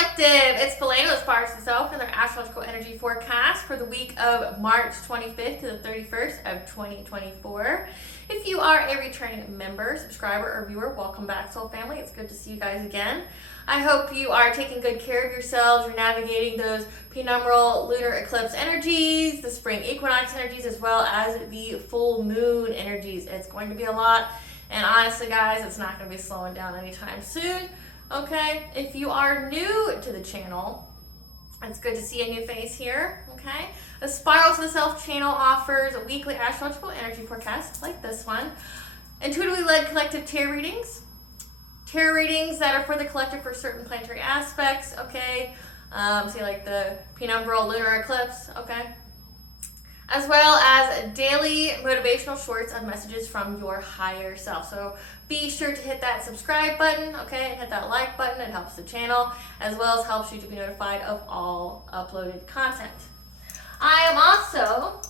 Collective, it's Plexus Chakra itself and their astrological energy forecast for the week of March 25th to the 31st of 2024. If you are a returning member, subscriber, or viewer, welcome back, Soul Family. It's good to see you guys again. I hope you are taking good care of yourselves. You're navigating those penumbral lunar eclipse energies, the spring equinox energies, as well as the full moon energies. It's going to be a lot, and honestly, guys, it's not going to be slowing down anytime soon. Okay, if you are new to the channel, it's good to see a new face here, okay? The Spiral to the Self channel offers a weekly astrological energy forecast like this one. Intuitively led collective tarot readings that are for the collective for certain planetary aspects, okay? See, like the penumbral lunar eclipse, okay? As well as daily motivational shorts of messages from your higher self. So be sure to hit that subscribe button, okay, and hit that like button. It helps the channel, as well as helps you to be notified of all uploaded content. I am also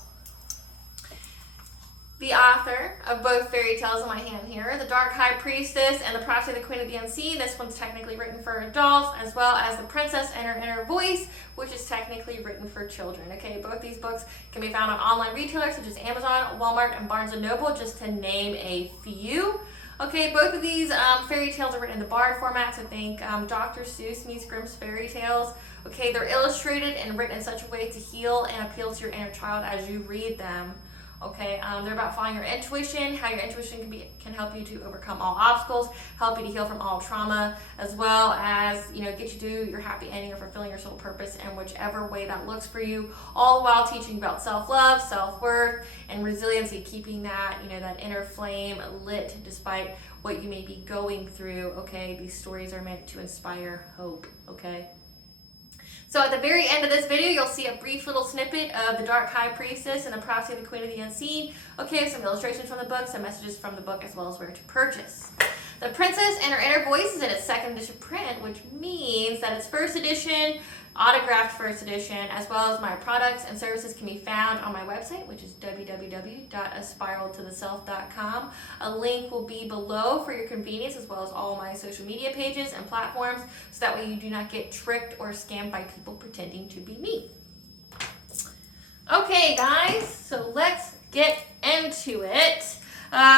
the author of both fairy tales in my hand here, The Dark High Priestess and The Prophecy of the Queen of the Unseen. This one's technically written for adults, as well as The Princess and Her Inner Voice, which is technically written for children. Okay, both these books can be found on online retailers such as Amazon, Walmart, and Barnes & Noble, just to name a few. Okay, both of these fairy tales are written in the Bard format, so think Dr. Seuss meets Grimm's fairy tales. Okay, they're illustrated and written in such a way to heal and appeal to your inner child as you read them. Okay, they're about following your intuition, how your intuition can help you to overcome all obstacles, help you to heal from all trauma, as well as, get you to your happy ending or fulfilling your soul purpose in whichever way that looks for you, all while teaching about self-love, self-worth, and resiliency, keeping that, that inner flame lit despite what you may be going through, okay? These stories are meant to inspire hope, okay? So at the very end of this video, you'll see a brief little snippet of The Dark High Priestess and The Prophecy of the Queen of the Unseen. Okay, some illustrations from the book, some messages from the book, as well as where to purchase. The Princess and Her Inner Voice is in its second edition print, which means that its first edition, autographed first edition, as well as my products and services can be found on my website, which is www.aspiraltotheself.com. A link will be below for your convenience, as well as all my social media pages and platforms, so that way you do not get tricked or scammed by people pretending to be me. Okay, guys, so let's get into it.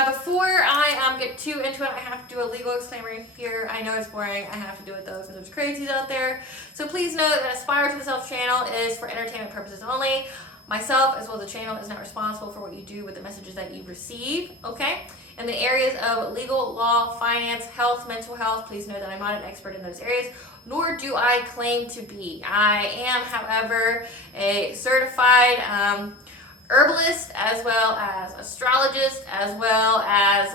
Before I get too into it, I have to do a legal disclaimer here. I know it's boring. I have to do it though because there's crazies out there. So please note that Aspire to the Self channel is for entertainment purposes only. Myself, as well as the channel, is not responsible for what you do with the messages that you receive, okay? In the areas of legal, law, finance, health, mental health, please know that I'm not an expert in those areas, nor do I claim to be. I am, however, a certified herbalist, as well as astrologist, as well as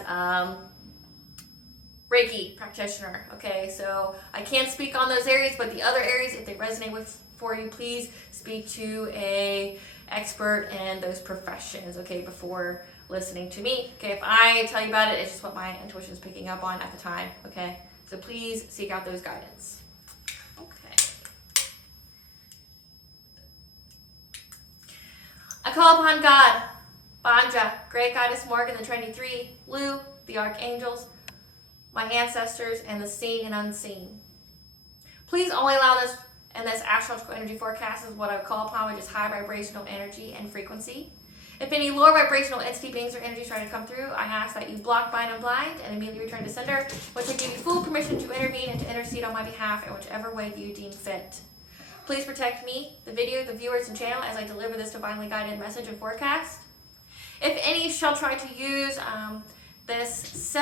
Reiki practitioner. Okay, so I can't speak on those areas, but the other areas, if they resonate for you, please speak to a expert in those professions, okay, before listening to me. Okay, if I tell you about it, it's just what my intuition is picking up on at the time, okay? So please seek out those guidance. I call upon God, Banja, Great Goddess Morgan, the Trinity Three, Lu, the Archangels, my ancestors, and the seen and unseen. Please only allow this and this astrological energy forecast is what I call upon, which is high vibrational energy and frequency. If any lower vibrational entity, beings, or energies try to come through, I ask that you block, bind, and blind, and immediately return to sender, which I give you full permission to intervene and to intercede on my behalf in whichever way you deem fit. Please protect me, the video, the viewers, and channel as I deliver this divinely guided message and forecast. If any shall try to use this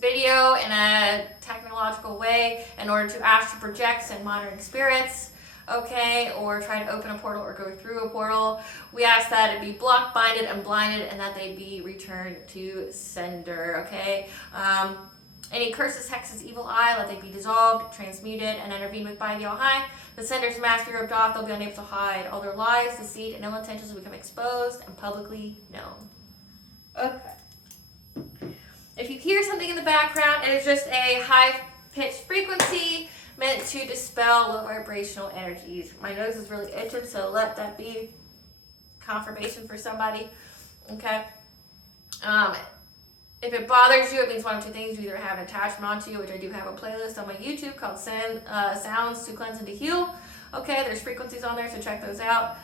video in a technological way in order to astral project and monitoring spirits, okay, or try to open a portal or go through a portal, we ask that it be blocked, binded, and blinded, and that they be returned to sender, okay? Any curses, hexes, evil eye, let they be dissolved, transmuted, and intervened with by the All-High. The sender's mask be ripped off, they'll be unable to hide. All their lies, deceit, and ill intentions will become exposed and publicly known. Okay. If you hear something in the background, it is just a high-pitched frequency meant to dispel low vibrational energies. My nose is really itching, so let that be confirmation for somebody. Okay. If it bothers you, it means one of two things. You either have an attachment onto you, which I do have a playlist on my YouTube called Sounds to Cleanse and to Heal. Okay, there's frequencies on there, so check those out.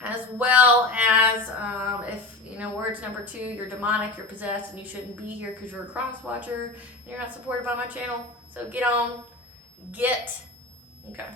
As well as if, words number 2, you're demonic, you're possessed, and you shouldn't be here because you're a cross watcher and you're not supported by my channel. So get. Okay.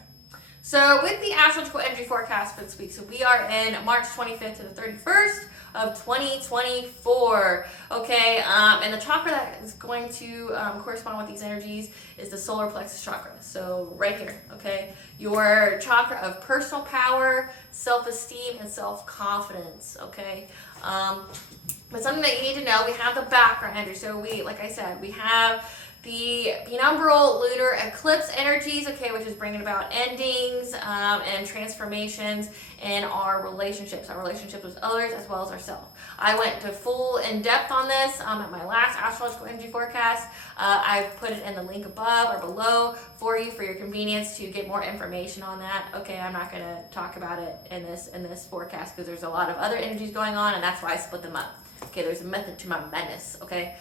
So with the astrological energy forecast for this week, so we are in March 25th to the 31st of 2024. Okay, and the chakra that is going to correspond with these energies is the solar plexus chakra. So right here, okay, your chakra of personal power, self-esteem, and self-confidence. Okay, but something that you need to know, we have the background energy. So like I said, we have the penumbral lunar eclipse energies, okay, which is bringing about endings and transformations in our relationships with others as well as ourselves. I went to full in depth on this at my last astrological energy forecast. I've put it in the link above or below for you for your convenience to get more information on that. Okay, I'm not going to talk about it in this forecast because there's a lot of other energies going on, and that's why I split them up. Okay, there's a method to my madness. Okay.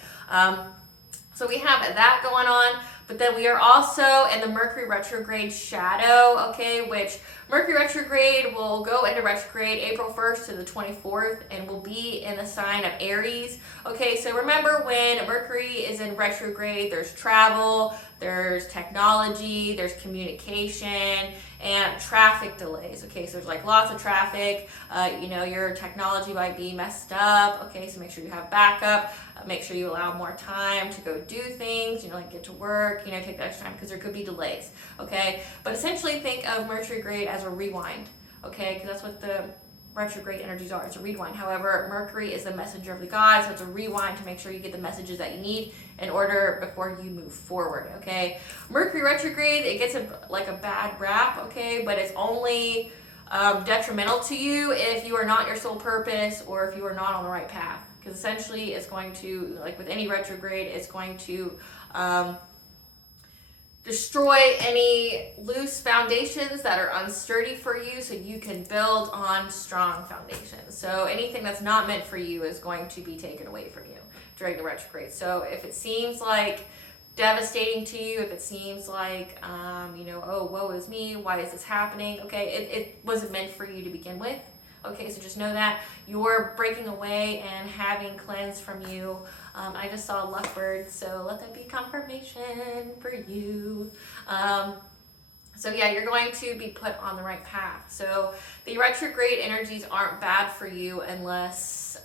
So we have that going on, but then we are also in the Mercury retrograde shadow, okay, which Mercury retrograde will go into retrograde April 1st to the 24th and will be in the sign of Aries. Okay, so remember when Mercury is in retrograde, there's travel, there's technology, there's communication, and traffic delays. Okay, so there's like lots of traffic. Your technology might be messed up. Okay, so make sure you have backup. Make sure you allow more time to go do things, like get to work, take the extra time because there could be delays. Okay, but essentially think of retrograde as a rewind. Okay, because that's what the retrograde energies are. It's a rewind. However, Mercury is the messenger of the gods, so it's a rewind to make sure you get the messages that you need in order before you move forward. Okay, Mercury retrograde, it gets a bad rap. Okay, but it's only detrimental to you if you are not your sole purpose or if you are not on the right path. Because essentially, it's going to, like with any retrograde, it's going to destroy any loose foundations that are unsturdy for you so you can build on strong foundations. So anything that's not meant for you is going to be taken away from you during the retrograde. So if it seems like devastating to you, if it seems like, oh, woe is me, why is this happening? Okay, it wasn't meant for you to begin with. Okay, so just know that you're breaking away and having cleansed from you. I just saw Luckbird, so let that be confirmation for you. So yeah, you're going to be put on the right path. So the retrograde energies aren't bad for you unless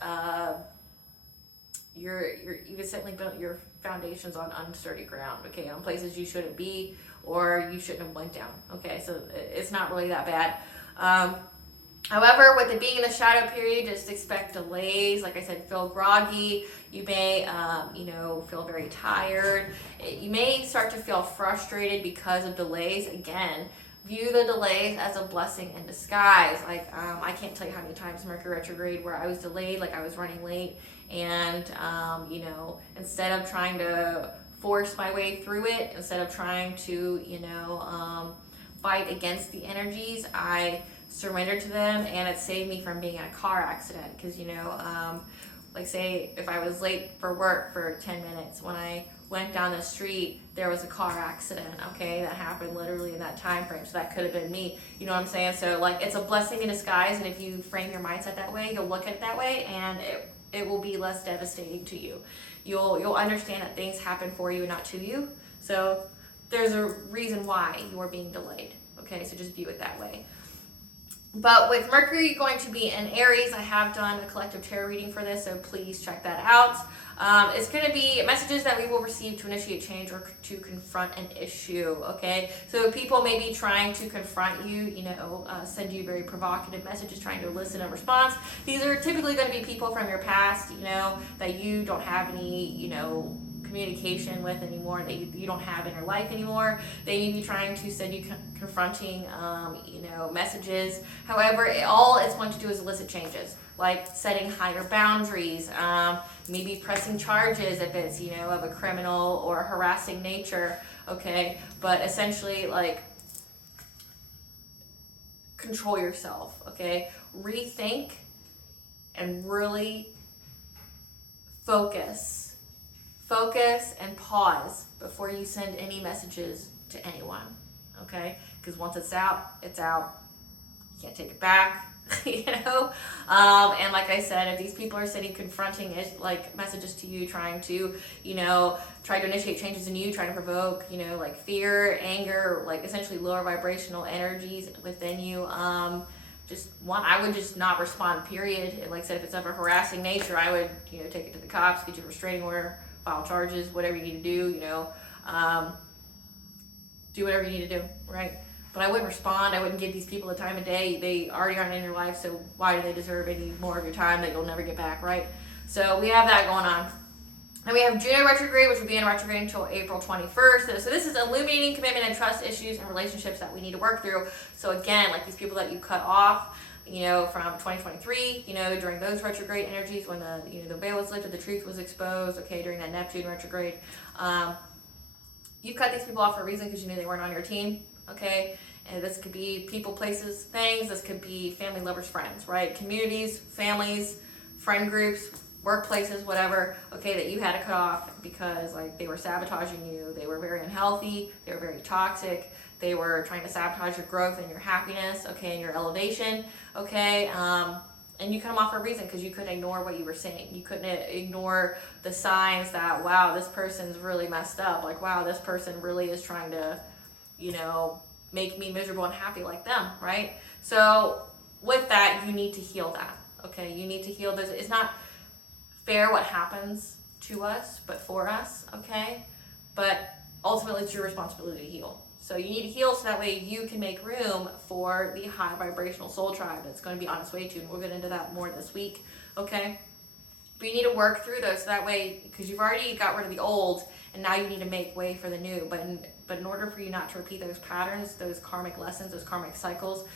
you've certainly built your foundations on unsturdy ground. Okay, on places you shouldn't be or you shouldn't have went down. Okay, so it's not really that bad. However, with it being in the shadow period, just expect delays. Like I said, feel groggy. You may, feel very tired. You may start to feel frustrated because of delays. Again, view the delays as a blessing in disguise. Like, I can't tell you how many times Mercury retrograde where I was delayed, like I was running late. And, instead of trying to force my way through it, instead of trying to, fight against the energies, I surrendered to them, and it saved me from being in a car accident. Because like say if I was late for work for 10 minutes, when I went down the street there was a car accident, okay, that happened literally in that time frame. So that could have been me, you know what I'm saying? So like, it's a blessing in disguise, and if you frame your mindset that way, you'll look at it that way, and it will be less devastating to you. You'll understand that things happen for you and not to you. So there's a reason why you are being delayed. Okay, so just view it that way. But with Mercury going to be in Aries, I have done a collective tarot reading for this, so please check that out. It's going to be messages that we will receive to initiate change or to confront an issue, okay? So people may be trying to confront you, send you very provocative messages, trying to elicit a response. These are typically going to be people from your past, that you don't have any, communication with anymore, that you don't have in your life anymore. They may be trying to send you confronting, messages. However, all it's going to do is elicit changes, like setting higher boundaries, maybe pressing charges if it's, of a criminal or a harassing nature, okay? But essentially, like, control yourself, okay? Rethink and really focus. Focus and pause before you send any messages to anyone, okay? Because once it's out, it's out. You can't take it back. You know, and like I said, if these people are sitting confronting it, like messages to you, trying to, you know, try to initiate changes in you, trying to provoke, you know, like fear, anger, like essentially lower vibrational energies within you, I would just not respond, period. And like I said, if it's of a harassing nature, I would, you know, take it to the cops, get you a restraining order, file charges, whatever you need to do, you know, do whatever you need to do, right? But I wouldn't respond. I wouldn't give these people the time of day. They already aren't in your life, so why do they deserve any more of your time that you'll never get back, right? So we have that going on. And we have Juno retrograde, which will be in retrograde until April 21st. So this is illuminating commitment and trust issues and relationships that we need to work through. So again, like these people that you cut off, you know, from 2023, you know, during those retrograde energies when the, you know, the veil was lifted, the truth was exposed, okay, during that Neptune retrograde. You cut these people off for a reason because you knew they weren't on your team. Okay, and this could be people, places, things. This could be family, lovers, friends, right? Communities, families, friend groups, workplaces, whatever. Okay, that you had to cut off because like they were sabotaging you. They were very unhealthy. They were very toxic. They were trying to sabotage your growth and your happiness. Okay, and your elevation. Okay, and you cut them off for a reason because you couldn't ignore what you were saying. You couldn't ignore the signs that, wow, this person's really messed up. Like, wow, this person really is trying to, you know, make me miserable and happy like them, right? So with that, you need to heal that, okay? You need to heal this. It's not fair what happens to us, but for us, okay? But ultimately, it's your responsibility to heal. So you need to heal so that way you can make room for the high vibrational soul tribe that's going to be on its way to, and we'll get into that more this week, okay? But you need to work through those so that way, because you've already got rid of the old, and now you need to make way for the new. But in order for you not to repeat those patterns, those karmic lessons, those karmic cycles,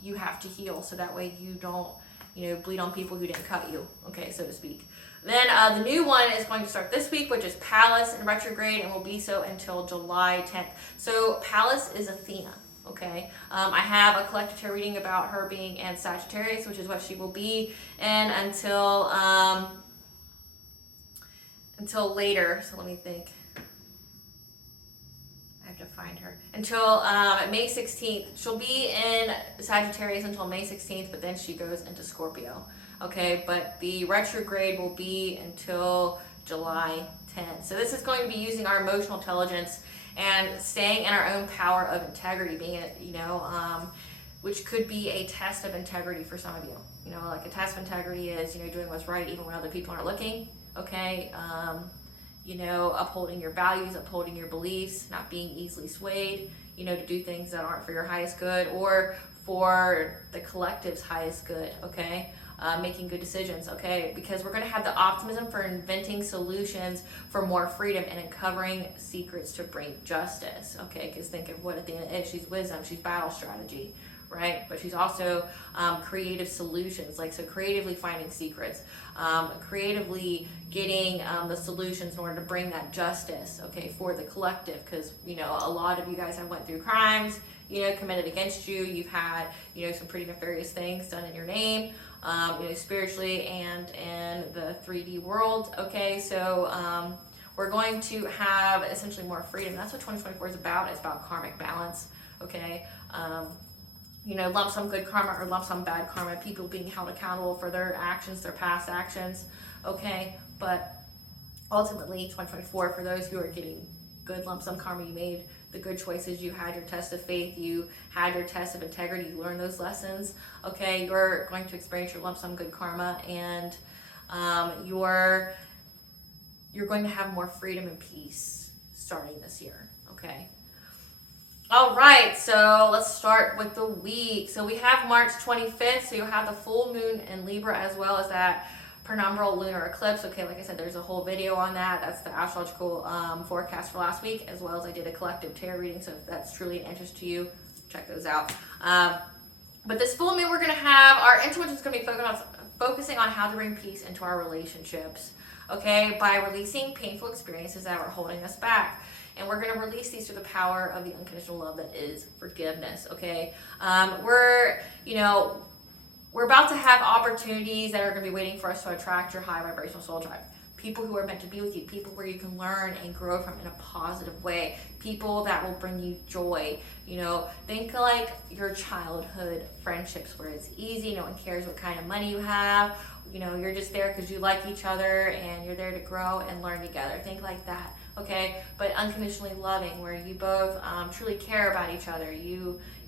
you have to heal so that way you don't, you know, bleed on people who didn't cut you, okay, so to speak. Then the new one is going to start this week, which is Pallas in retrograde, and will be so until July 10th. So Pallas is Athena. Okay, I have a collective tarot reading about her being in Sagittarius, which is what she will be in until later. So let me think. I have to find her. Until May 16th. She'll be in Sagittarius until May 16th, but then she goes into Scorpio. Okay, but the retrograde will be until July 10th. So this is going to be using our emotional intelligence and staying in our own power of integrity, being, you know, which could be a test of integrity for some of you. You know, like a test of integrity is, you know, doing what's right even when other people aren't looking, okay? You know, upholding your values, upholding your beliefs, not being easily swayed, you know, to do things that aren't for your highest good or for the collective's highest good, okay? Making good decisions, okay? Because we're going to have the optimism for inventing solutions for more freedom and uncovering secrets to bring justice, okay? Because think of what Athena is. She's wisdom, she's battle strategy, right? But she's also creative solutions, like so creatively finding secrets, creatively getting the solutions in order to bring that justice, okay, for the collective. Because, you know, a lot of you guys have went through crimes, you know, committed against you. You've had, you know, some pretty nefarious things done in your name. You know, spiritually and in the 3D world, okay? So we're going to have essentially more freedom. That's what 2024 is about. It's about karmic balance, okay? You know, lump sum good karma or lump sum bad karma, people being held accountable for their actions, their past actions, okay? But ultimately, 2024, for those who are getting good lump sum karma, you made the good choices, you had your test of faith, you had your test of integrity, you learned those lessons, okay? You're going to experience your lump sum good karma, and you're going to have more freedom and peace starting this year, okay? All right, so let's start with the week. So we have March 25th, so you'll have the full moon in Libra as well as that penumbral lunar eclipse. Okay, like I said, there's a whole video on that. That's the astrological forecast for last week, as well as I did a collective tarot reading. So if that's truly an interest to you, check those out. But this full moon, we're going to have our intuition is going to be focusing on how to bring peace into our relationships, okay, by releasing painful experiences that are holding us back. And we're going to release these through the power of the unconditional love that is forgiveness, okay? We're, you know, we're about to have opportunities that are going to be waiting for us to attract your high vibrational soul tribe. People who are meant to be with you, people where you can learn and grow from in a positive way, people that will bring you joy. You know, think like your childhood friendships where it's easy, no one cares what kind of money you have, you know, you're just there because you like each other and you're there to grow and learn together. Think like that, okay? But unconditionally loving, where you both truly care about each other.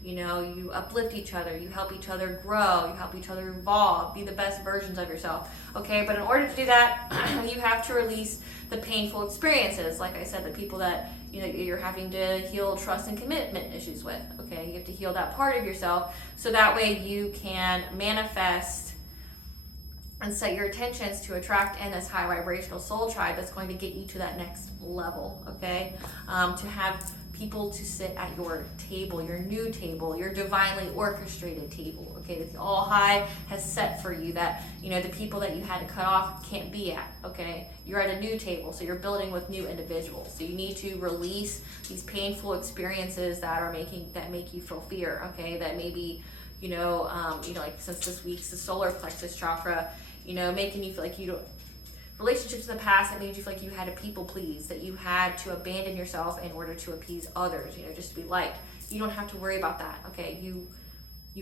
You know, you uplift each other, you help each other grow, you help each other evolve, be the best versions of yourself, okay? But in order to do that, you have to release the painful experiences. Like I said, the people that, you know, you're having to heal trust and commitment issues with, okay? You have to heal that part of yourself so that way you can manifest and set your intentions to attract in this high vibrational soul tribe that's going to get you to that next level, okay? To have people to sit at your table, your new table, your divinely orchestrated table, okay, that the All High has set for you, that, you know, the people that you had to cut off can't be at, okay? You're at a new table, so you're building with new individuals. So you need to release these painful experiences that make you feel fear, okay? That maybe, you know, like since this week's the solar plexus chakra, you know, making you feel like you don't, relationships in the past that made you feel like you had to people please, that you had to abandon yourself in order to appease others, you know, just to be liked. You don't have to worry about that, okay? You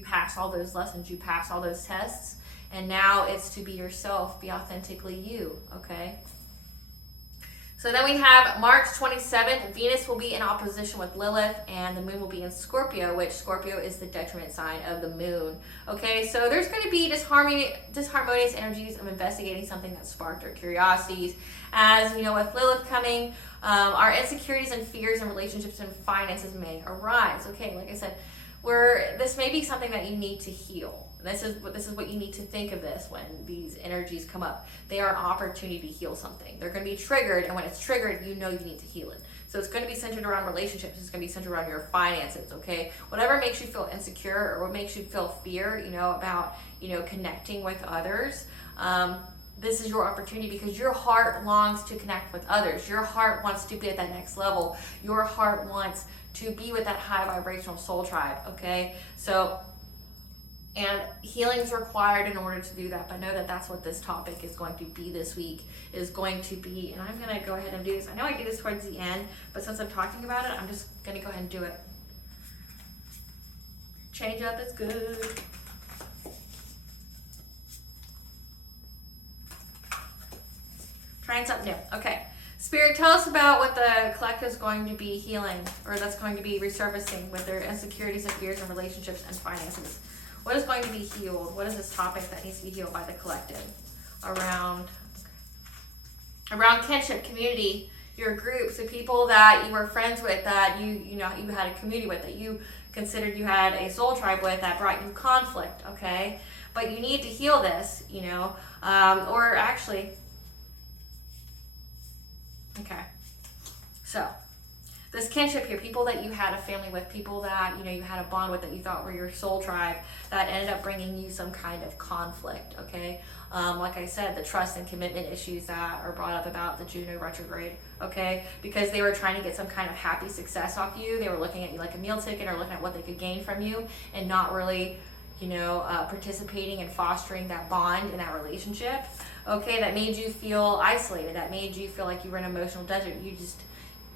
pass all those lessons, you pass all those tests, and now it's to be yourself, be authentically you, okay? So then we have March 27th, Venus will be in opposition with Lilith, and the moon will be in Scorpio, which Scorpio is the detriment sign of the moon. Okay, so there's going to be disharmonious energies of investigating something that sparked our curiosities. As you know, with Lilith coming, our insecurities and fears in relationships and finances may arise. Okay, like I said, this may be something that you need to heal. This is what you need to think of this when these energies come up. They are an opportunity to heal something. They're going to be triggered, and when it's triggered, you know you need to heal it. So it's going to be centered around relationships. It's going to be centered around your finances, okay? Whatever makes you feel insecure or what makes you feel fear, you know, about, you know, connecting with others, this is your opportunity because your heart longs to connect with others. Your heart wants to be at that next level. Your heart wants to be with that high vibrational soul tribe, okay? So, and healing is required in order to do that. But know that that's what this topic is going to be this week, is going to be, and I'm going to go ahead and do this. I know I do this towards the end, but since I'm talking about it, I'm just going to go ahead and do it. Change up is good. Trying something new. Okay. Spirit, tell us about what the collective is going to be healing, or that's going to be resurfacing with their insecurities and fears in relationships and finances. What is going to be healed? What is this topic that needs to be healed by the collective? Around kinship, community, your groups, the people that you were friends with, that you had a community with, that you considered you had a soul tribe with, that brought you conflict, okay? But you need to heal this, you know, or actually, okay, so this kinship here, people that you had a family with, people that, you know, you had a bond with that you thought were your soul tribe, that ended up bringing you some kind of conflict, okay? Like I said, the trust and commitment issues that are brought up about the Juno retrograde, okay? Because they were trying to get some kind of happy success off you. They were looking at you like a meal ticket, or looking at what they could gain from you, and not really, you know, participating and fostering that bond in that relationship, okay? That made you feel isolated, that made you feel like you were in an emotional desert.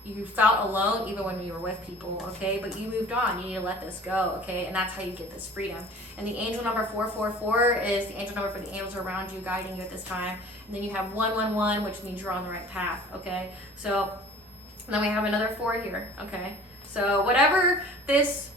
You felt alone even when you were with people, okay? But you moved on. You need to let this go, okay? And that's how you get this freedom. And the angel number 444 is the angel number for the angels around you, guiding you at this time. And then you have 111, which means you're on the right path, okay? So then we have another 4 here, okay? So whatever this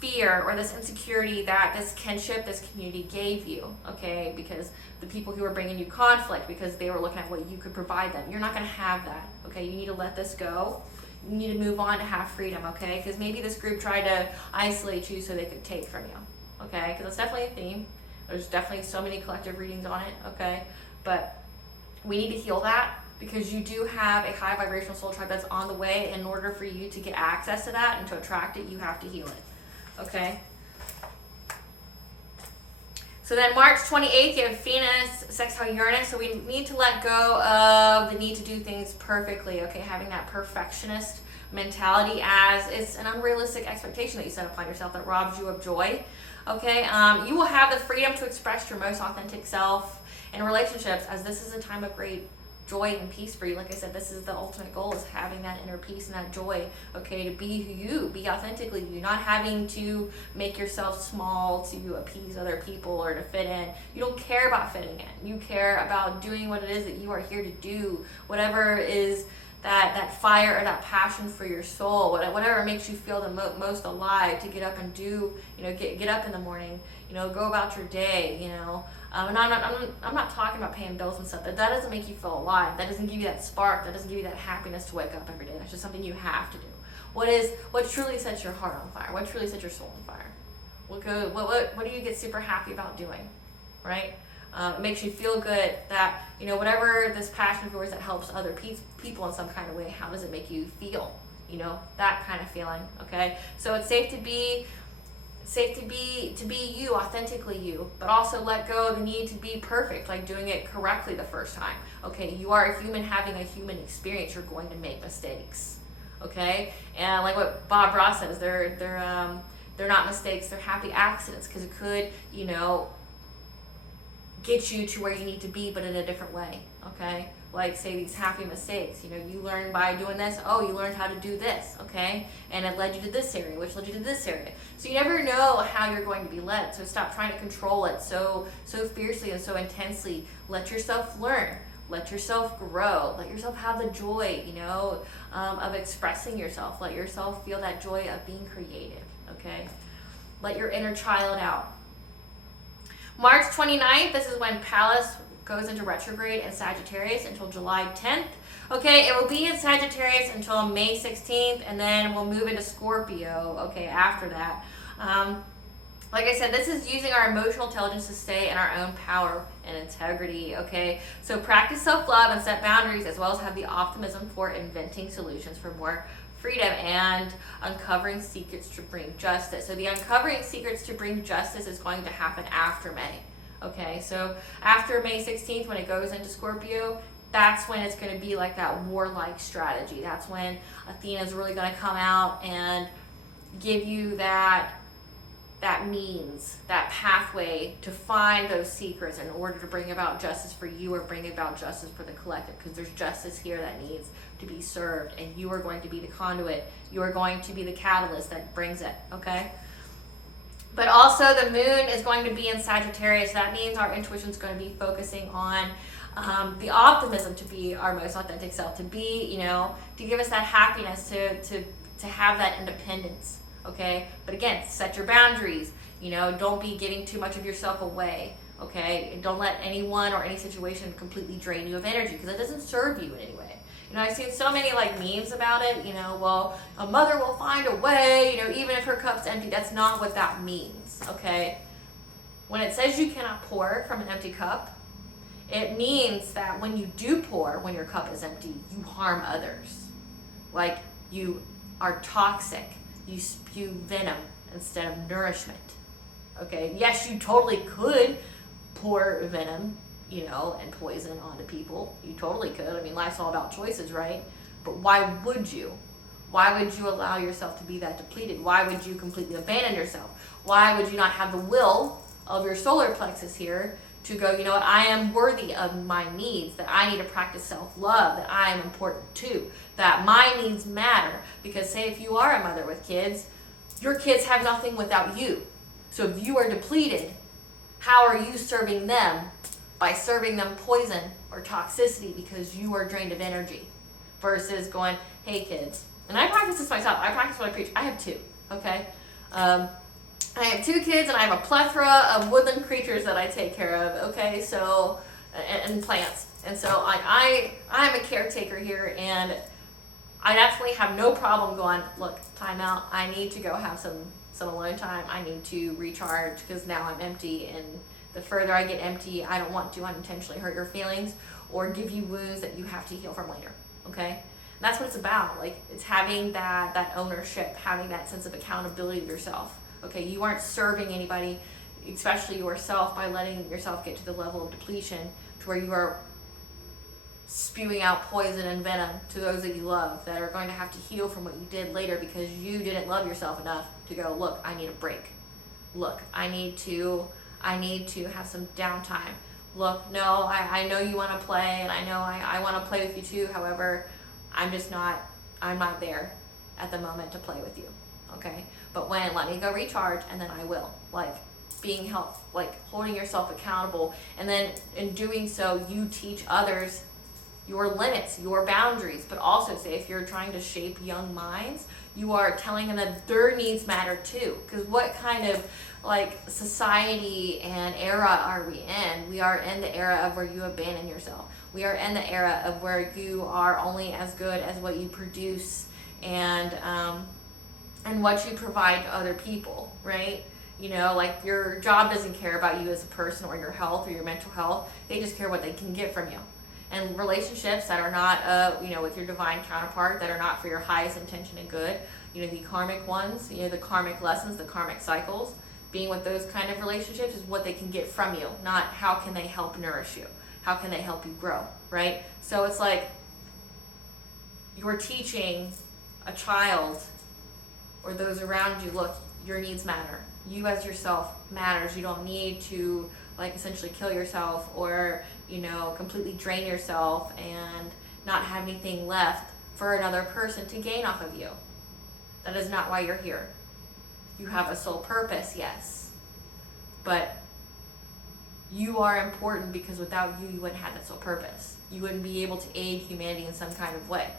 fear or this insecurity that this kinship, this community gave you, okay? Because the people who were bringing you conflict, because they were looking at what you could provide them, you're not going to have that, okay? You need to let this go. You need to move on to have freedom, okay? Because maybe this group tried to isolate you so they could take from you, okay? Because that's definitely a theme. There's definitely so many collective readings on it, okay? But we need to heal that, because you do have a high vibrational soul tribe that's on the way. In order for you to get access to that and to attract it, you have to heal it, okay? So then March 28th, you have Venus, sextile Uranus. So we need to let go of the need to do things perfectly, okay? Having that perfectionist mentality as it's an unrealistic expectation that you set upon yourself that robs you of joy. Okay, you will have the freedom to express your most authentic self in relationships, as this is a time of great joy and peace for you. Like I said, this is the ultimate goal, is having that inner peace and that joy, okay, to be who you, be authentically you, not having to make yourself small to appease other people or to fit in. You don't care about fitting in. You care about doing what it is that you are here to do, whatever is that fire or that passion for your soul, whatever makes you feel the most alive, to get up and do, get up in the morning, go about your day, and I'm not talking about paying bills and stuff. That doesn't make you feel alive. That doesn't give you that spark. That doesn't give you that happiness to wake up every day. That's just something you have to do. What truly sets your heart on fire? What truly sets your soul on fire? What do you get super happy about doing, right? It makes you feel good that, whatever this passion of yours that helps other people in some kind of way, how does it make you feel? That kind of feeling, okay? So it's safe to be you, authentically you, but also let go of the need to be perfect, like doing it correctly the first time. Okay, you are a human having a human experience. You're going to make mistakes. Okay, and like what Bob Ross says, they're not mistakes, they're happy accidents, because it could, get you to where you need to be, but in a different way. Okay, like say these happy mistakes, you learn by doing this. Oh, you learned how to do this, okay, and it led you to this area, which led you to this area. So you never know how you're going to be led, so stop trying to control it so fiercely and so intensely. Let yourself learn, let yourself grow, let yourself have the joy, of expressing yourself. Let yourself feel that joy of being creative, okay? Let your inner child out. March 29th, this is when Pallas goes into retrograde in Sagittarius until July 10th. Okay, it will be in Sagittarius until May 16th, and then we'll move into Scorpio, okay, after that. Like I said, this is using our emotional intelligence to stay in our own power and integrity, okay? So practice self-love and set boundaries, as well as have the optimism for inventing solutions for more freedom and uncovering secrets to bring justice. So the uncovering secrets to bring justice is going to happen after May. Okay, so after May 16th, when it goes into Scorpio, that's when it's going to be like that warlike strategy. That's when Athena's really going to come out and give you that means, that pathway to find those secrets in order to bring about justice for you or bring about justice for the collective, because there's justice here that needs to be served, and you are going to be the conduit. You are going to be the catalyst that brings it, okay? But also the moon is going to be in Sagittarius. That means our intuition is going to be focusing on the optimism to be our most authentic self, to be, to give us that happiness, to have that independence, okay? But again, set your boundaries. Don't be giving too much of yourself away, okay? And don't let anyone or any situation completely drain you of energy, because it doesn't serve you in any way. I've seen so many memes about it, well, a mother will find a way, even if her cup's empty. That's not what that means, okay? When it says you cannot pour from an empty cup, it means that when you do pour, when your cup is empty, you harm others. Like, you are toxic. You spew venom instead of nourishment, okay? Yes, you totally could pour venom, and poison onto people. You totally could. I mean, life's all about choices, right? But why would you? Why would you allow yourself to be that depleted? Why would you completely abandon yourself? Why would you not have the will of your solar plexus here to go, what, I am worthy of my needs, that I need to practice self-love, that I am important too, that my needs matter? Because say if you are a mother with kids, your kids have nothing without you. So if you are depleted, how are you serving them? By serving them poison or toxicity because you are drained of energy, versus going, hey kids, and I practice this myself. I practice what I preach. I have two, okay? I have two kids, and I have a plethora of woodland creatures that I take care of, okay? So, and plants. And so I'm a caretaker here, and I definitely have no problem going, look, time out. I need to go have some alone time. I need to recharge because now I'm empty, and the further I get empty, I don't want to unintentionally hurt your feelings or give you wounds that you have to heal from later, okay? And that's what it's about. Like, it's having that ownership, having that sense of accountability to yourself, okay? You aren't serving anybody, especially yourself, by letting yourself get to the level of depletion to where you are spewing out poison and venom to those that you love, that are going to have to heal from what you did later because you didn't love yourself enough to go, look, I need a break. Look, I need to have some downtime. Look, no, I know you want to play, and I know I want to play with you too. However, I'm not there at the moment to play with you. Okay? But when, let me go recharge, and then I will. Like, being helpful, like holding yourself accountable. And then in doing so, you teach others your limits, your boundaries. But also, say, if you're trying to shape young minds, you are telling them that their needs matter too. Because what kind of like society and era are we in? We are in the era of where you abandon yourself. We are in the era of where you are only as good as what you produce and what you provide to other people, right? You know, like your job doesn't care about you as a person or your health or your mental health. They just care what they can get from you. And relationships that are not, with your divine counterpart, that are not for your highest intention and good, the karmic ones, the karmic lessons, the karmic cycles, being with those kind of relationships is what they can get from you, not how can they help nourish you, how can they help you grow, right? So it's like you're teaching a child or those around you, look, your needs matter. You as yourself matters. You don't need to like essentially kill yourself or, completely drain yourself and not have anything left for another person to gain off of you. That is not why you're here. You have a sole purpose, yes. But you are important because without you, you wouldn't have that sole purpose. You wouldn't be able to aid humanity in some kind of way,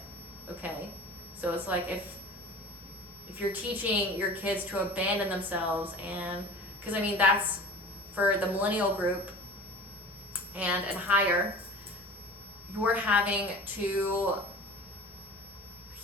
okay? So it's like if you're teaching your kids to abandon themselves and, because that's for the millennial group and higher, you're having to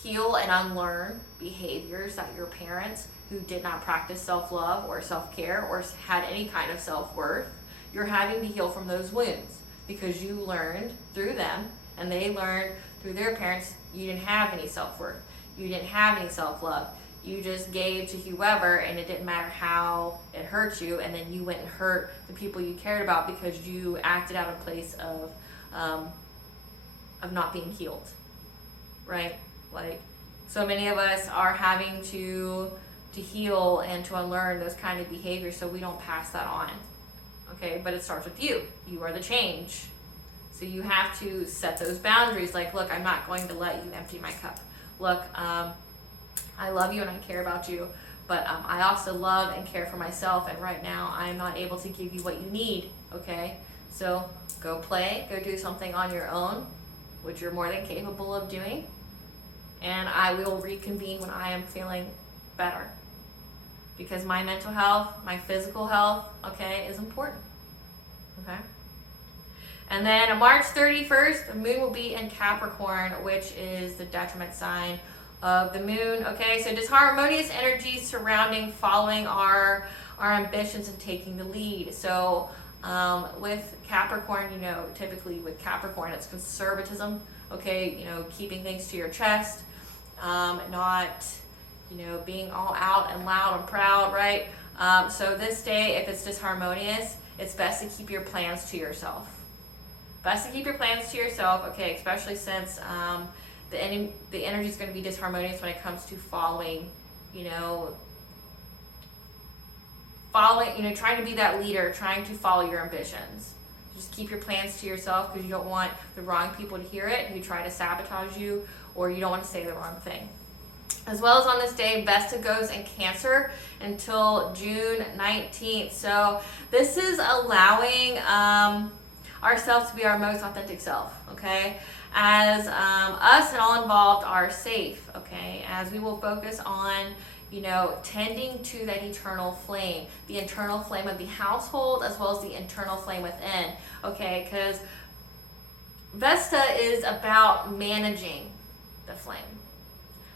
heal and unlearn behaviors that your parents who did not practice self-love or self-care or had any kind of self-worth, you're having to heal from those wounds because you learned through them and they learned through their parents you didn't have any self-worth, you didn't have any self-love. You just gave to whoever and it didn't matter how it hurt you, and then you went and hurt the people you cared about because you acted out of a place of not being healed, right? Like so many of us are having to heal and to unlearn those kind of behaviors so we don't pass that on, okay? But it starts with you. You are the change. So you have to set those boundaries like, look, I'm not going to let you empty my cup. Look, I love you and I care about you, but I also love and care for myself, and right now I'm not able to give you what you need, okay? So go play, go do something on your own, which you're more than capable of doing, and I will reconvene when I am feeling better, because my mental health, my physical health, okay, is important, okay? And then on March 31st, the moon will be in Capricorn, which is the detriment sign of the moon, okay? So disharmonious energies surrounding following our ambitions and taking the lead. So with Capricorn, typically with Capricorn, it's conservatism, okay? Keeping things to your chest, not, being all out and loud and proud, right? So this day, if it's disharmonious, it's best to keep your plans to yourself. Best to keep your plans to yourself, okay? Especially since the energy is going to be disharmonious when it comes to following, trying to be that leader, trying to follow your ambitions. Just keep your plans to yourself because you don't want the wrong people to hear it who try to sabotage you, or you don't want to say the wrong thing. As well as on this day, Vesta goes in Cancer until June 19th. So this is allowing ourselves to be our most authentic self, okay? As us and all involved are safe, okay? As we will focus on, tending to that eternal flame, the internal flame of the household as well as the internal flame within, okay? Because Vesta is about managing the flame.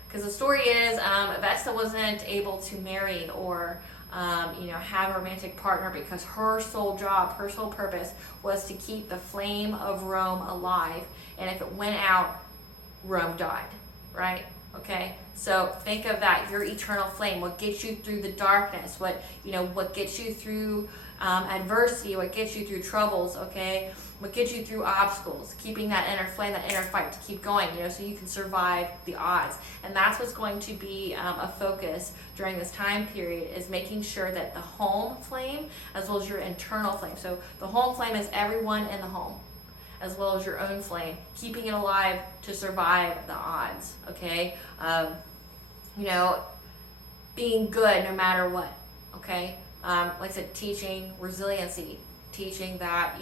Because the story is Vesta wasn't able to marry or have a romantic partner because her sole job, her sole purpose was to keep the flame of Rome alive. And if it went out, Rome died, right? Okay, so think of that, your eternal flame, what gets you through the darkness, what gets you through adversity, what gets you through troubles, okay? What gets you through obstacles, keeping that inner flame, that inner fight to keep going, so you can survive the odds. And that's what's going to be a focus during this time period, is making sure that the home flame as well as your internal flame. So the home flame is everyone in the home, as well as your own flame, keeping it alive to survive the odds, okay? Being good no matter what, okay? Like I said, teaching resiliency, teaching that,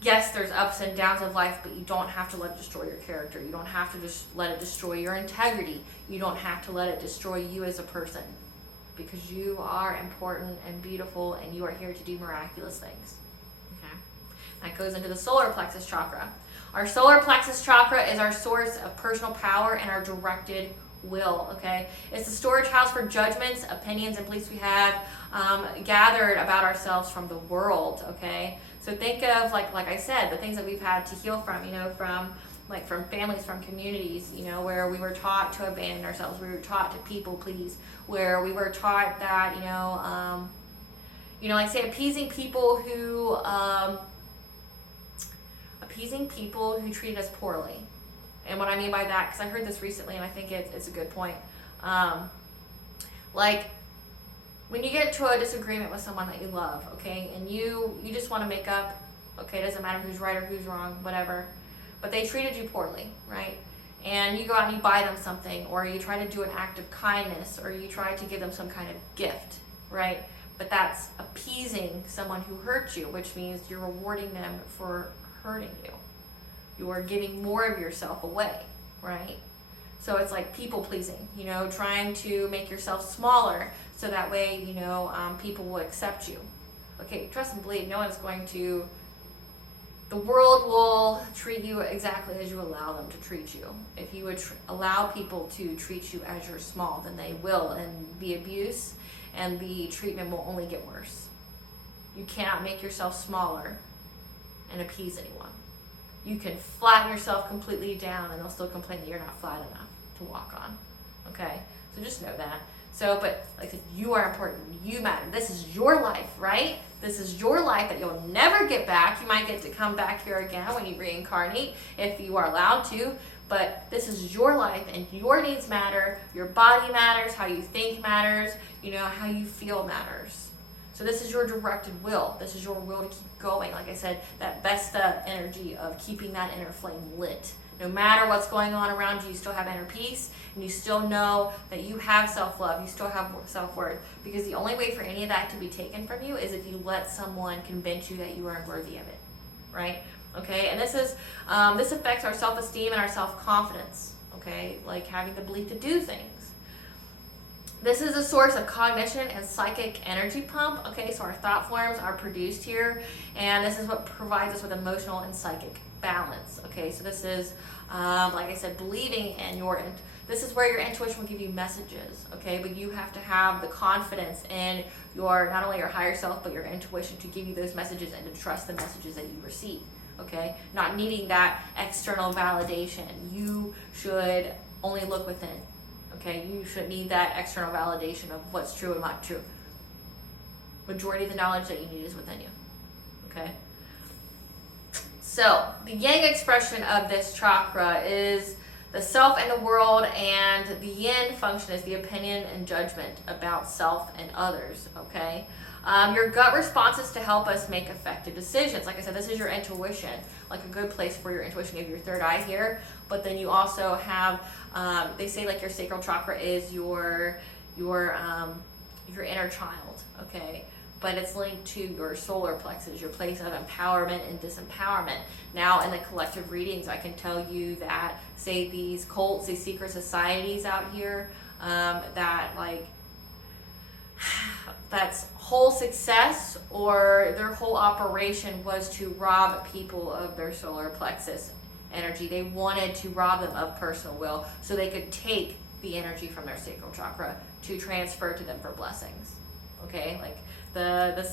yes, there's ups and downs of life, but you don't have to let it destroy your character. You don't have to just let it destroy your integrity. You don't have to let it destroy you as a person, because you are important and beautiful, and you are here to do miraculous things. Okay? That goes into the solar plexus chakra. Our solar plexus chakra is our source of personal power and our directed will, okay? It's the storage house for judgments, opinions, and beliefs we have gathered about ourselves from the world, okay? So think of, like I said, the things that we've had to heal from, from families, from communities, where we were taught to abandon ourselves, we were taught to people please, where we were taught that, like say appeasing people who treated us poorly. And what I mean by that, because I heard this recently and I think it's a good point. Like when you get into a disagreement with someone that you love, okay, and you just want to make up, okay, it doesn't matter who's right or who's wrong, whatever, but they treated you poorly, right? And you go out and you buy them something, or you try to do an act of kindness, or you try to give them some kind of gift, right? But that's appeasing someone who hurt you, which means you're rewarding them for hurting you. You are giving more of yourself away, right? So it's like people pleasing, trying to make yourself smaller so that way, people will accept you. Okay, trust and believe, the world will treat you exactly as you allow them to treat you. If you would allow people to treat you as you're small, then they will, and the abuse and the treatment will only get worse. You cannot make yourself smaller and appease anyone. You can flatten yourself completely down and they'll still complain that you're not flat enough to walk on. Okay? So just know that. So, but like I said, you are important. You matter. This is your life, right? This is your life that you'll never get back. You might get to come back here again when you reincarnate if you are allowed to. But this is your life and your needs matter. Your body matters. How you think matters. How you feel matters. So this is your directed will. This is your will to keep going. Like I said, that Vesta energy of keeping that inner flame lit. No matter what's going on around you, you still have inner peace, and you still know that you have self-love, you still have self-worth. Because the only way for any of that to be taken from you is if you let someone convince you that you are unworthy of it, right? Okay, and this affects our self-esteem and our self-confidence, okay? Like having the belief to do things. This is a source of cognition and psychic energy pump, okay? So our thought forms are produced here, and this is what provides us with emotional and psychic balance, okay? So this is, like I said, believing in this is where your intuition will give you messages, okay? But you have to have the confidence in not only your higher self, but your intuition to give you those messages and to trust the messages that you receive, okay? Not needing that external validation. You should only look within. Okay, you shouldn't need that external validation of what's true and not true. Majority of the knowledge that you need is within you. Okay? So, the yang expression of this chakra is the self and the world, and the yin function is the opinion and judgment about self and others. Okay? Your gut responses to help us make effective decisions. Like I said, this is your intuition, like a good place for your intuition. You have your third eye here, but then you also have, they say like your sacral chakra is your inner child, okay? But it's linked to your solar plexus, your place of empowerment and disempowerment. Now, in the collective readings, I can tell you that, say, these cults, these secret societies out here, that's whole success or their whole operation was to rob people of their solar plexus energy. They wanted to rob them of personal will so they could take the energy from their sacral chakra to transfer to them for blessings. Okay, like the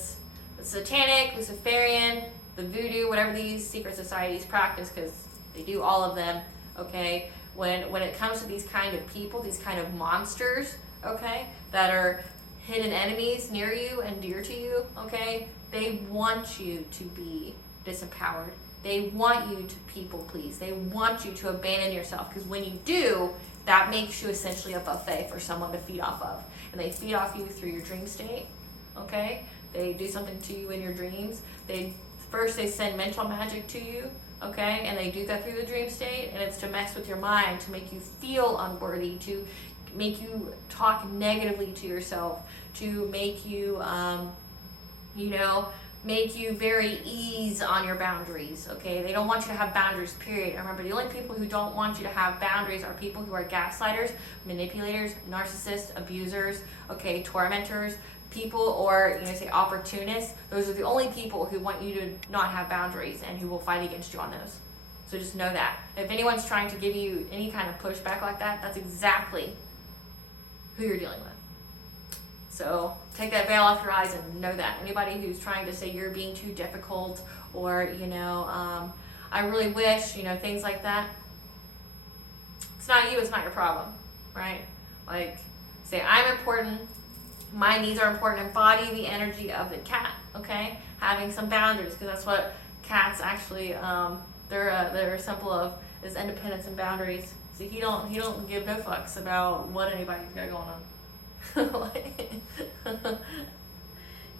satanic, Luciferian, the voodoo, whatever these secret societies practice, because they do all of them. Okay, when it comes to these kind of people, these kind of monsters, okay, that are hidden enemies near you and dear to you, okay, they want you to be disempowered. They want you to people please. They want you to abandon yourself, because when you do, that makes you essentially a buffet for someone to feed off of. And they feed off you through your dream state, okay? They do something to you in your dreams. First they send mental magic to you, okay? And they do that through the dream state, and it's to mess with your mind, to make you feel unworthy, to make you talk negatively to yourself, to make you, make you very ease on your boundaries, okay? They don't want you to have boundaries, period. Remember, the only people who don't want you to have boundaries are people who are gaslighters, manipulators, narcissists, abusers, okay, tormentors, people, or, say opportunists. Those are the only people who want you to not have boundaries and who will fight against you on those. So just know that. If anyone's trying to give you any kind of pushback like that, that's exactly who you're dealing with. So take that veil off your eyes and know that. Anybody who's trying to say you're being too difficult, or, I really wish, things like that. It's not you, it's not your problem, right? Like, say, I'm important, my needs are important, embody the energy of the cat, okay? Having some boundaries, because that's what cats actually, they're a symbol of, is independence and boundaries. See, he don't give no fucks about what anybody's got going on.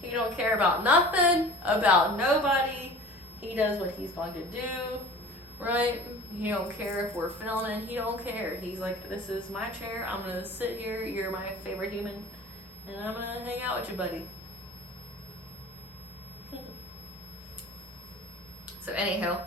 He don't care about nothing, about nobody. He does what he's going to do, right? He don't care if we're filming. He don't care. He's like, this is my chair. I'm gonna sit here. You're my favorite human, and I'm gonna hang out with you, buddy. So anywho,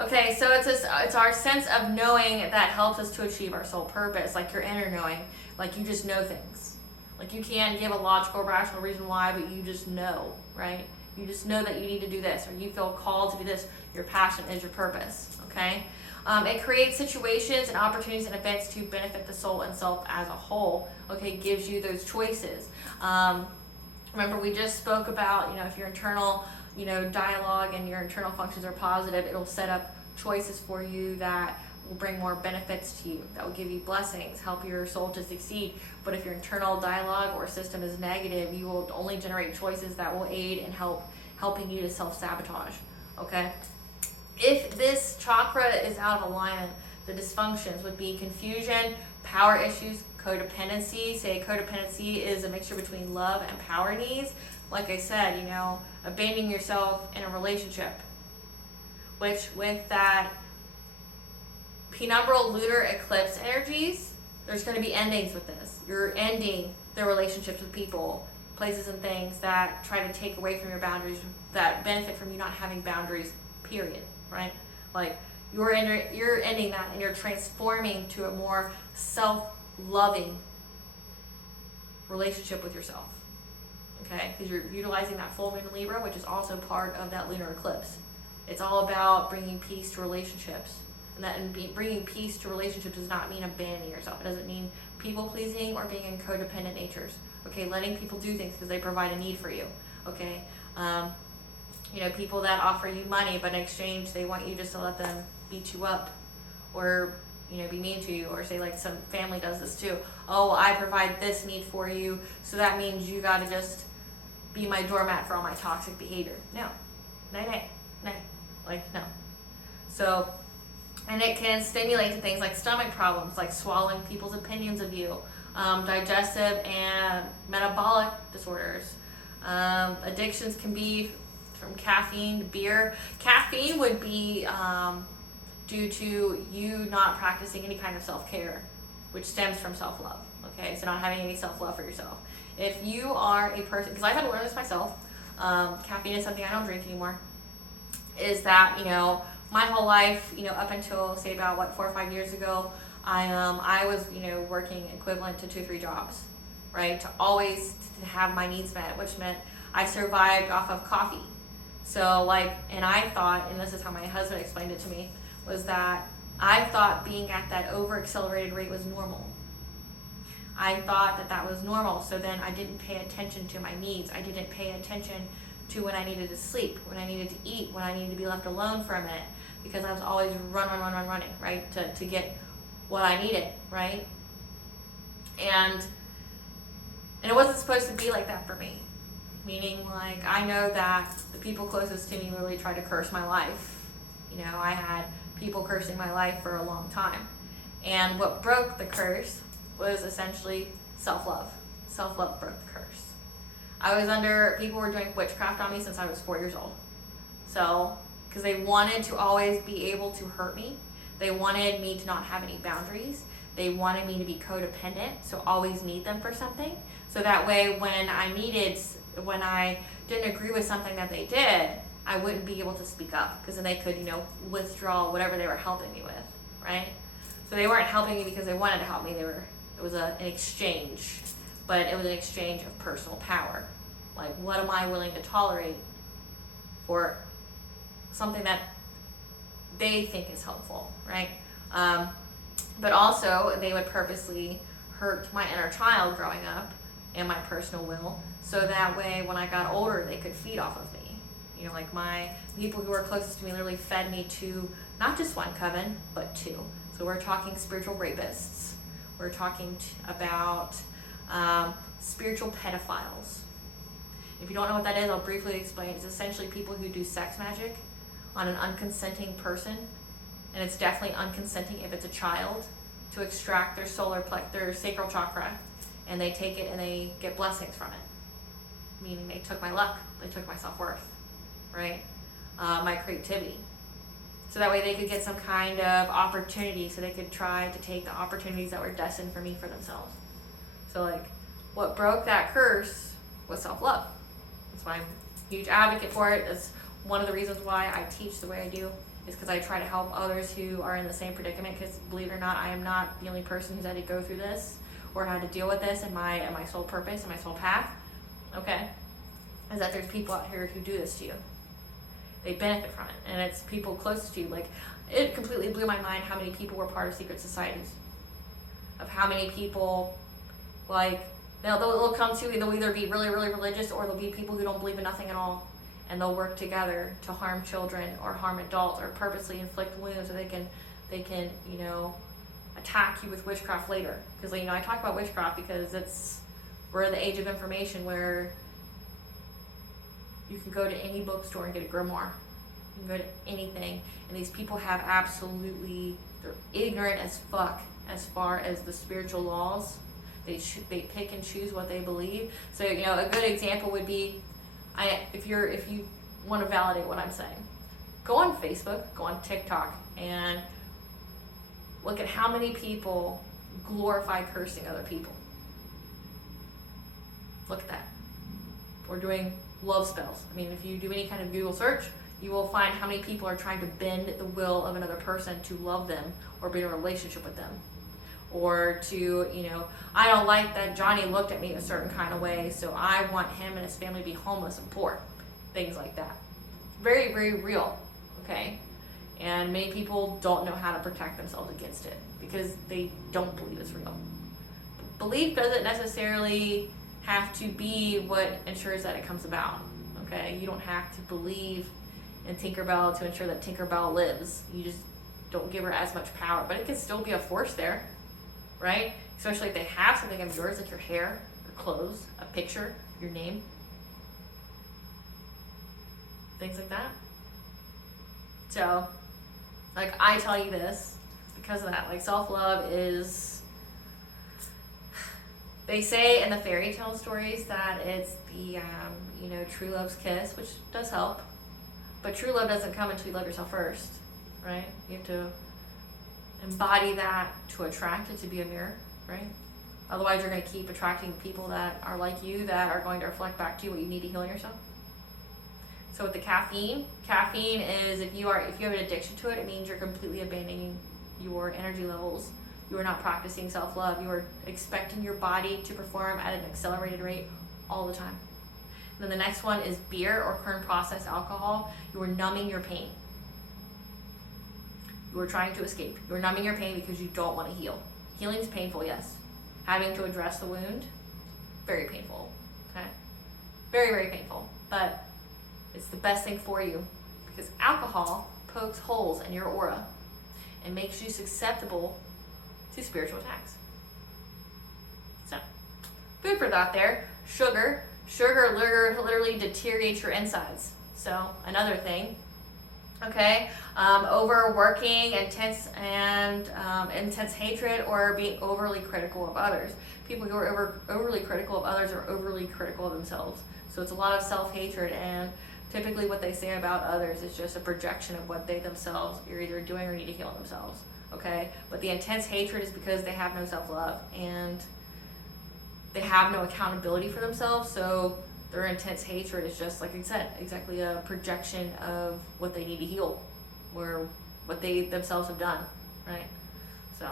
okay, so it's our sense of knowing that helps us to achieve our soul purpose, like your inner knowing, like you just know things. Like you can't give a logical, rational reason why, but you just know, right? You just know that you need to do this, or you feel called to do this. Your passion is your purpose, okay? It creates situations and opportunities and events to benefit the soul and self as a whole, okay? It gives you those choices. Remember, we just spoke about, if your internal, dialogue and your internal functions are positive, it'll set up choices for you that will bring more benefits to you, that will give you blessings, help your soul to succeed. But if your internal dialogue or system is negative, you will only generate choices that will aid in helping you to self-sabotage, okay? If this chakra is out of alignment, the dysfunctions would be confusion, power issues, codependency. Say codependency is a mixture between love and power needs. Like I said, abandoning yourself in a relationship, which with that penumbral lunar eclipse energies, there's going to be endings with this. You're ending the relationships with people, places and things that try to take away from your boundaries, that benefit from you not having boundaries, period, right? Like you're ending that, and you're transforming to a more self-loving relationship with yourself, okay? Because you're utilizing that full moon in Libra, which is also part of that lunar eclipse. It's all about bringing peace to relationships. And bringing peace to relationships does not mean abandoning yourself. It doesn't mean people-pleasing or being in codependent natures. Okay, letting people do things because they provide a need for you. Okay, people that offer you money, but in exchange they want you just to let them beat you up, or be mean to you, or say like some family does this too. Oh, I provide this need for you, so that means you got to just be my doormat for all my toxic behavior. No, nay, like no. So. And it can stimulate to things like stomach problems, like swallowing people's opinions of you, digestive and metabolic disorders. Addictions can be from caffeine to beer. Caffeine would be due to you not practicing any kind of self-care, which stems from self-love, okay? So not having any self-love for yourself. If you are a person, because I had to learn this myself, caffeine is something I don't drink anymore, is that, my whole life, up until say about 4 or 5 years ago, I was, working equivalent to 2 or 3 jobs, right? To always have my needs met, which meant I survived off of coffee. So and I thought, and this is how my husband explained it to me, was that I thought being at that over-accelerated rate was normal. I thought that was normal. So then I didn't pay attention to my needs. I didn't pay attention to when I needed to sleep, when I needed to eat, when I needed to be left alone for a minute, because I was always running, right, to get what I needed, right? And And it wasn't supposed to be like that for me. Meaning, like, I know that the people closest to me really tried to curse my life. You know, I had people cursing my life for a long time. And what broke the curse was essentially self-love. Self-love broke the curse. People were doing witchcraft on me since I was 4 years old. So, because they wanted to always be able to hurt me. They wanted me to not have any boundaries. They wanted me to be codependent, so always need them for something. So that way when I didn't agree with something that they did, I wouldn't be able to speak up, because then they could, withdraw whatever they were helping me with, right? So they weren't helping me because they wanted to help me. It was an exchange, but it was an exchange of personal power. Like, what am I willing to tolerate for something that they think is helpful, right? But also, they would purposely hurt my inner child growing up and my personal will, so that way when I got older, they could feed off of me. Like my people who were closest to me literally fed me to not just one coven, but two. So we're talking spiritual rapists. We're talking about spiritual pedophiles. If you don't know what that is, I'll briefly explain. It's essentially people who do sex magic on an unconsenting person, and it's definitely unconsenting if it's a child, to extract their their sacral chakra, and they take it and they get blessings from it. Meaning they took my luck, they took my self-worth, right? My creativity. So that way they could get some kind of opportunity, so they could try to take the opportunities that were destined for me for themselves. So like, what broke that curse was self-love. That's why I'm a huge advocate for it. That's one of the reasons why I teach the way I do, is because I try to help others who are in the same predicament, because believe it or not, I am not the only person who's had to go through this or had to deal with this in my soul purpose and my soul path. Okay? Is that there's people out here who do this to you. They benefit from it, and it's people closest to you. Like, it completely blew my mind how many people were part of secret societies. Of how many people, like, they'll come to, they'll either be really, really religious, or they'll be people who don't believe in nothing at all, and they'll work together to harm children or harm adults or purposely inflict wounds so they can attack you with witchcraft later. Because I talk about witchcraft because we're in the age of information where you can go to any bookstore and get a grimoire. You can go to anything, and these people have they're ignorant as fuck as far as the spiritual laws. They pick and choose what they believe. So a good example would be, if you want to validate what I'm saying, go on Facebook, go on TikTok, and look at how many people glorify cursing other people. Look at that. Or doing love spells. I mean, if you do any kind of Google search, you will find how many people are trying to bend the will of another person to love them or be in a relationship with them. Or to, I don't like that Johnny looked at me a certain kind of way, so I want him and his family to be homeless and poor. Things like that. Very, very real, okay? And many people don't know how to protect themselves against it because they don't believe it's real. Belief doesn't necessarily have to be what ensures that it comes about, okay? You don't have to believe in Tinkerbell to ensure that Tinkerbell lives. You just don't give her as much power, but it can still be a force there, right? Especially if they have something of yours, like your hair, your clothes, a picture, your name, things like that. So, like, I tell you this because of that. Like, self-love is, they say in the fairy tale stories that it's the, true love's kiss, which does help. But true love doesn't come until you love yourself first, right? You have to embody that to attract it, to be a mirror, right? Otherwise, you're going to keep attracting people that are like you, that are going to reflect back to you what you need to heal in yourself. So with the caffeine is, if you have an addiction to it, it means you're completely abandoning your energy levels. You are not practicing self-love. You are expecting your body to perform at an accelerated rate all the time. And then the next one is beer or current processed alcohol. You are numbing your pain. You are trying to escape. You are numbing your pain because you don't want to heal. Healing is painful, yes. Having to address the wound, very painful, okay? Very, very painful, but it's the best thing for you because alcohol pokes holes in your aura and makes you susceptible to spiritual attacks. So, food for thought there. Sugar literally deteriorates your insides. So another thing. Okay, overworking, intense hatred, or being overly critical of others. People who are overly critical of others are overly critical of themselves. So it's a lot of self-hatred, and typically what they say about others is just a projection of what they themselves are either doing or need to heal themselves. Okay, but the intense hatred is because they have no self-love and they have no accountability for themselves. So their intense hatred is just, like I said, exactly a projection of what they need to heal or what they themselves have done, right? So,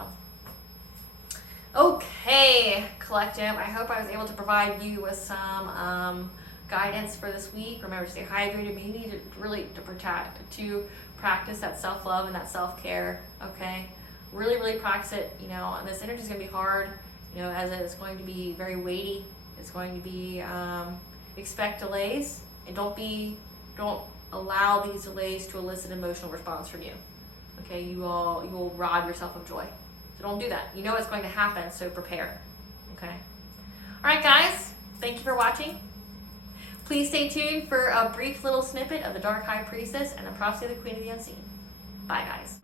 okay, collective, I hope I was able to provide you with some guidance for this week. Remember to stay hydrated. Maybe to practice that self-love and that self-care, okay? Really practice it, you know, and this energy is going to be hard, you know, as it's going to be very weighty. It's going to be, expect delays, and don't allow these delays to elicit emotional response from you. Okay, you will rob yourself of joy. So don't do that. You know it's going to happen, so prepare. Okay. All right, guys. Thank you for watching. Please stay tuned for a brief little snippet of the Dark High Priestess and the Prophecy of the Queen of the Unseen. Bye, guys.